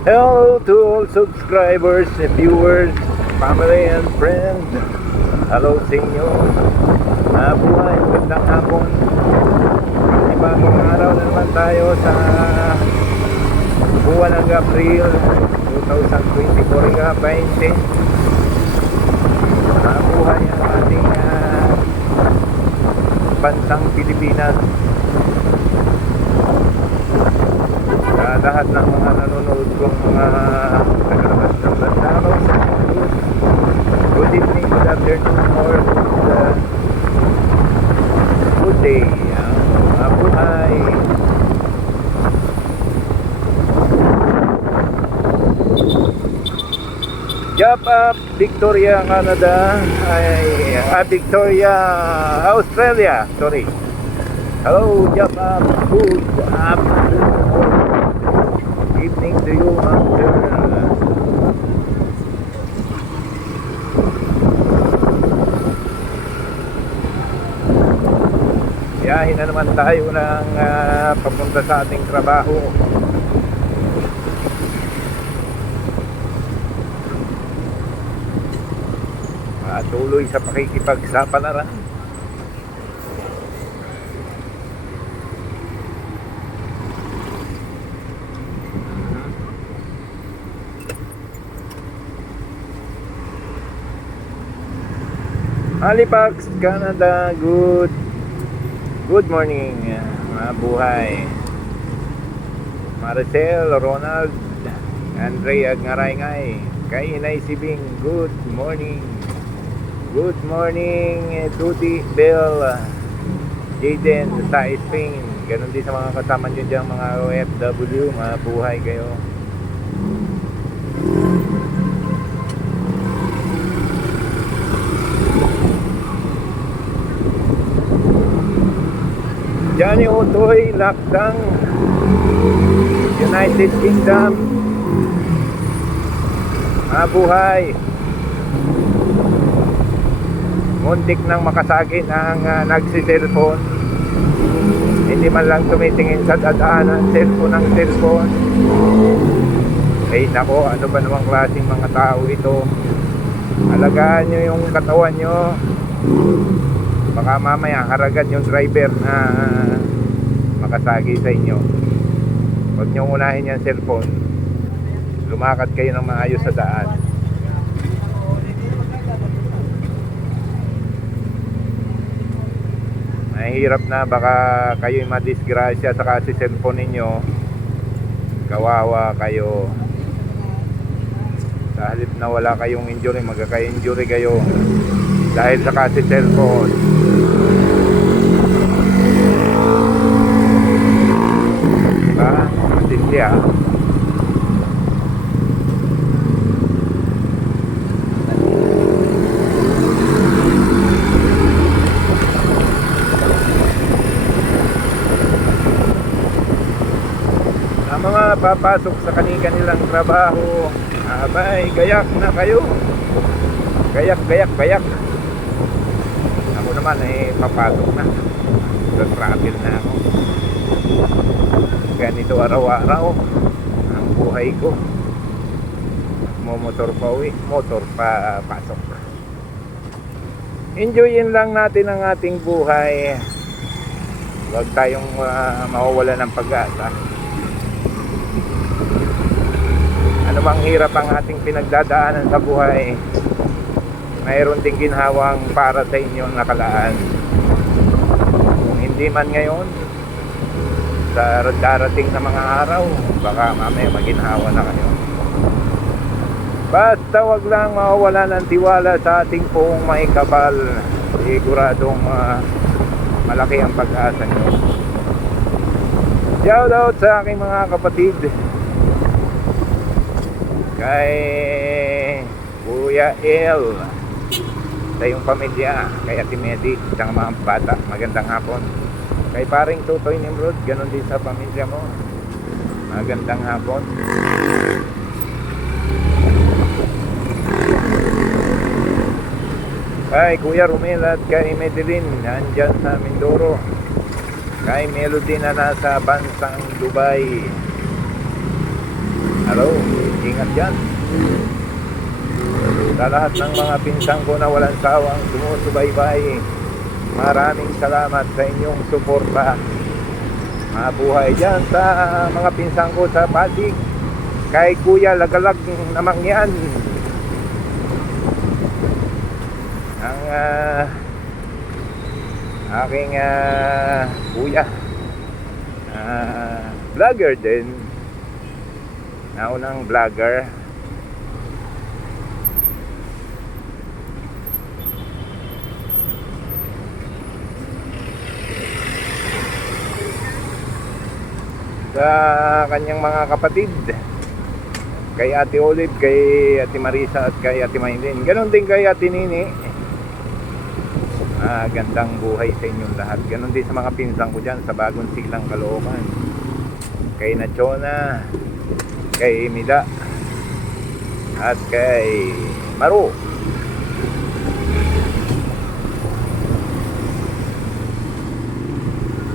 Hello to all subscribers, viewers, family and friends. Hello sa inyo. Buhay, magandang hapon. Ibang araw na naman tayo sa buwan ng April 2024 nga, 20. Buhay ang ating bansang Pilipinas. Sa lahat ng mga nanonood kong mga tagalabas ng Landaros, good evening, good afternoon, or good day. Buhay. Job up, Victoria, Canada. Victoria, Australia. Sorry. Hello, job up. Good afternoon. Evening to you, ma'am, sir. Biyahin na naman tayo ng papunta sa ating trabaho. Tuloy sa pakikipagsapalaran. Halifax, Canada, good morning, mga buhay. Maricel, Ronald, Andrea Ngaraingay, kay Inay Sibing, good morning. Good morning, Tuti, Bell, Jaden, sa Spain. Ganon din sa mga kasama nyo dyan, mga OFW, mga buhay kayo. Johnny Otoy, Lakdang, United Kingdom, mga buhay. Muntik nang makasagin ang nagsiselfone. Hindi man lang tumitingin sa dadaanan, cellphone ng cellphone. Ay nako, ano ba namang klaseng mga tao ito? Alagaan nyo yung katawan nyo. Baka mamaya haragan yung driver na makasagi sa inyo. Huwag nyo unahin yung cellphone. Lumakad kayo ng maayos sa daan. Mahirap na, baka kayo'y madisgrasya sa kasi cellphone ninyo. Kawawa kayo. Sa halip na wala kayong injury, magkaka-injury kayo dahil sa kasi cellphone. Diba? Matindi ah. Mga papasok sa kanilang trabaho, abay, gayak na kayo. Gayak. Ako naman papasok na. Travel na ako. Ganito araw-araw ang buhay ko. Motor pa uwi, motor pa pasok. Enjoyin lang natin ang ating buhay. Huwag tayong mawawala ng pag-asa. Ano bang hirap ang ating pinagdadaanan sa buhay, mayroon ding ginhawang para sa inyong nakalaan. Kung hindi man ngayon, sa darating na mga araw, baka mamaya maginhawa na kayo. Basta wag lang mawawala ng tiwala sa ating pong maikapal. Siguradong malaki ang pag-asa nyo. Shout out sa aking mga kapatid, kay Kuya El, sa iyong pamilya, kay Ate Medi, sa mga bata, magandang hapon. Kay paring Tutoy Nimrod, ganon din sa pamilya mo, magandang hapon. Kay Kuya Romel at kay Medelin, nandyan sa Mindoro. Kay Melody na nasa bansang Dubai. Hello, ingat yan. Sa lahat ng mga pinsan ko na walang sawang sumusubaybay, maraming salamat sa inyong suporta. Mabuhay dyan sa mga pinsan ko sa Pasig, kay Kuya Lagalag na Mangyan, ang aking kuya, vlogger din, naunang vlogger. Sa kanyang mga kapatid, kay Ate Olive, kay Ate Marisa at kay Ate Maylin, ganon din kay Ate Nini. Gandang buhay sa inyong lahat. Ganon din sa mga pinsan ko dyan sa Bagong Silang, Caloocan, kay Nachona, kay Mila at kay Maru.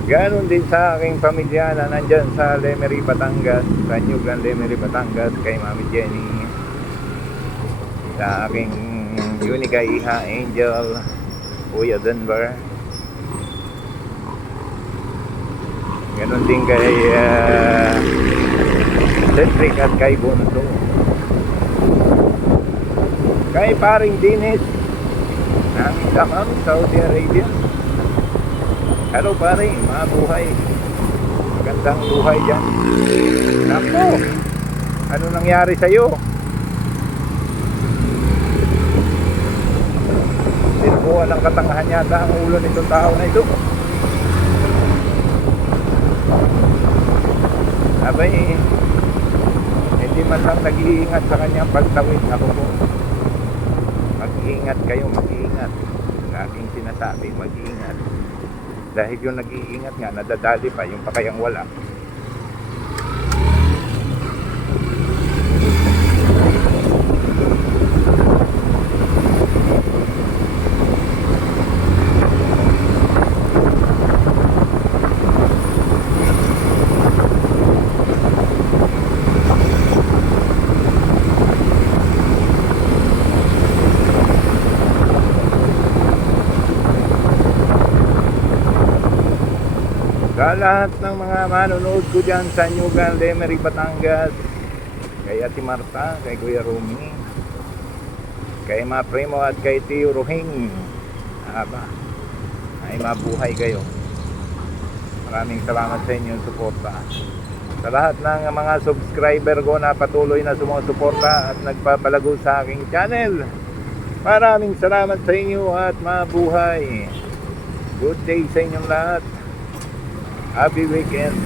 Ganon din sa aking pamilya na nandyan sa Lemery, Batangas, sa Nyugan, Lemery, Batangas, kay Mami Jenny, sa aking Unica Iha, Angel, Kuya Denver. Ganon din kay Cedric at kay Bonso, kay paring Dinis ng Damam, Saudi Arabia. Hello pare, mabuhay. Magandang buhay dyan. Nako, ano nangyari sa'yo? Sinubuan ng katangahan yata ang ulo nitong tao na ito. Abay, hindi man lang nag-iingat sa kanyang pagtawid. Ako po, mag-iingat kayo, mag-iingat. Laging sinasabi, mag-iingat. Dahil yung nag-iingat nga, nadadali pa, yung pakayang wala. Sa lahat ng mga manonood ko dyan sa Nyugan, Lemery, Batangas, kay Ate Marta, kay Kuya Rumi, kay Ma Primo at kay Tio Rohing, ay mabuhay kayo. Maraming salamat sa inyong suporta. Sa lahat ng mga subscriber ko na patuloy na sumusuporta at nagpapalago sa aking channel, maraming salamat sa inyo at mabuhay. Good day sa inyong lahat. Happy weekend.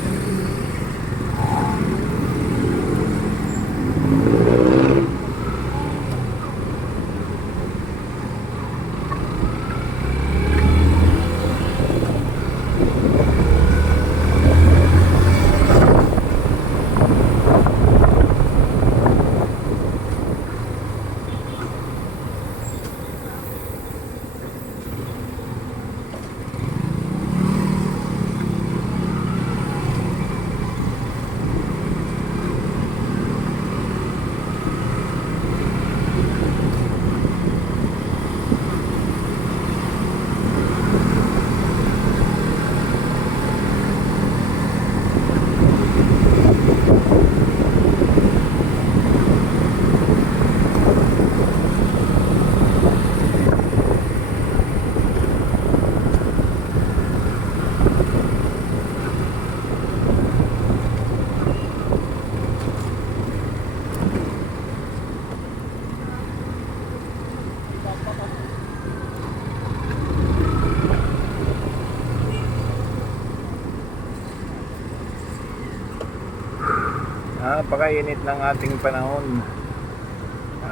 Napakainit ng ating panahon.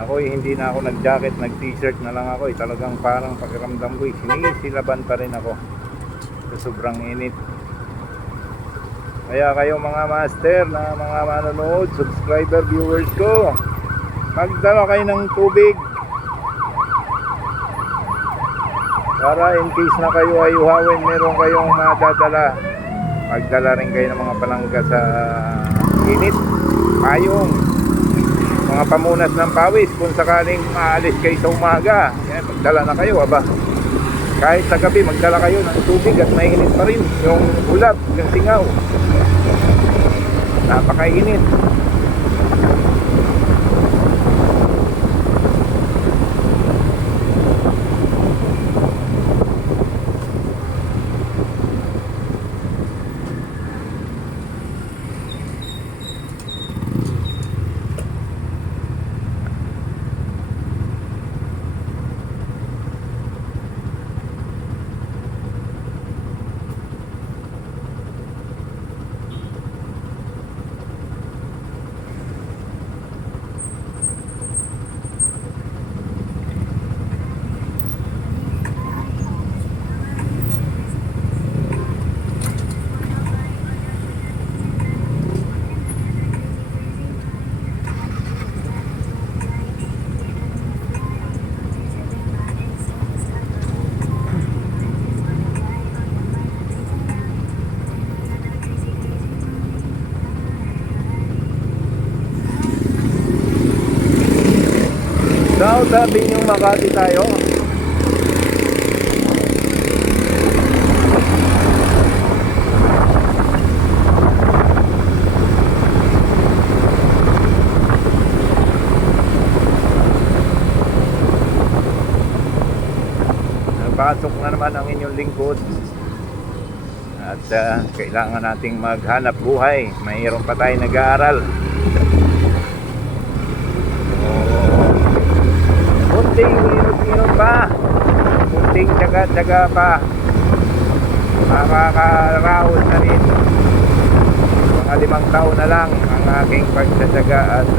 Ako hindi na ako nag-jacket, nag-t-shirt na lang ako. Talagang parang pakiramdam ko, sinisilaban pa rin ako sa sobrang init. Kaya kayo mga master na mga manonood, subscriber, viewers ko, magdala kayo ng tubig para in case na kayo ay uhawin, meron kayong madadala. Magdala rin kayo ng mga palangga sa init, payong, mga pamunas ng pawis kung sakaling maalis kayo sa umaga. Yan, magdala na kayo, aba. Kahit sa gabi, magdala kayo ng tubig at mainit pa rin yung ulap, yung singaw. Napakainit. Daw sabi niyong Makati tayo. Napasok na naman ang inyong lingkod. At kailangan nating maghanap buhay. Mayroon pa tayo nag-aaral. Kunting minut-minut pa, kunting tsaga-tsaga pa, makakaraos na rin. Mga 5 taon na lang ang aking pagtsatsaga at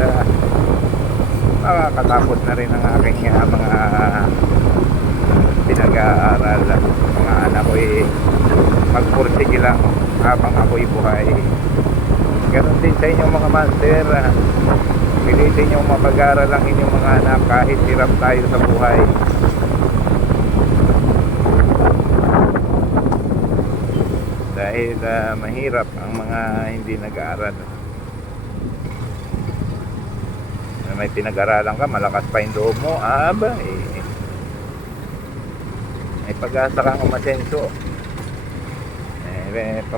makakatapos na rin ang aking mga pinag-aaral. Mga anak ko magpursige lang habang ako'y buhay. Ganon din sa inyong mga master. Pilitin nyo mapag-aral ang inyong mga anak kahit hirap tayo sa buhay. Dahil mahirap ang mga hindi nag-aaral. May pinag-aralan ka, malakas pa yung loob mo, may pag-asa kang umasenso.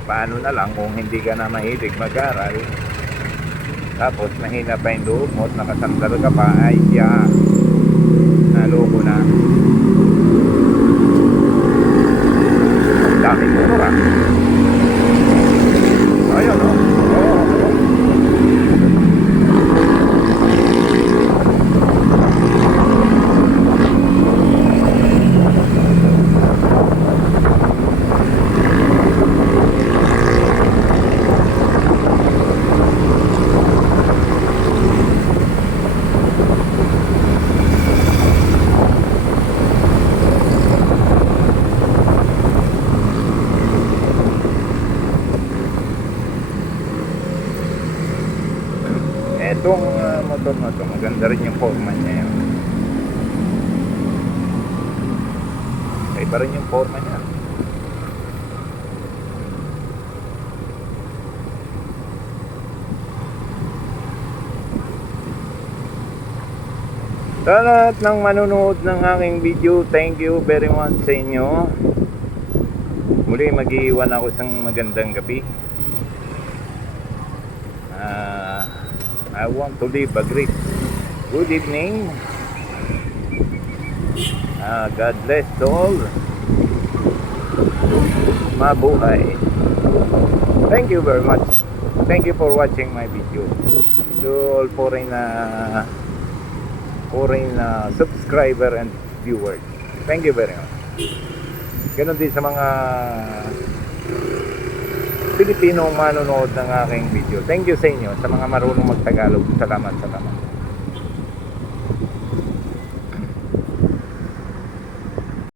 Paano na lang kung hindi ka na mahilig mag-aral, tapos mahina pa yung loob mo at nakasandal ka pa, ay naloko na. Ang daming motor ayun o. Itong motor na ito, maganda rin yung forma niya yun. Iba rin yung forma niya. Sa lahat ng manunood ng aking video, thank you very much sa inyo. Muli mag-iwan ako sa magandang gabi. I want to live a great good evening. God bless to all. Mabuhay. Thank you very much. Thank you for watching my video. To all foreign subscriber and viewers. Thank you very much. Ganon din sa mga Pilipino manonood ng aking video. Thank you sa inyo, sa mga marunong magtagalog. Salamat.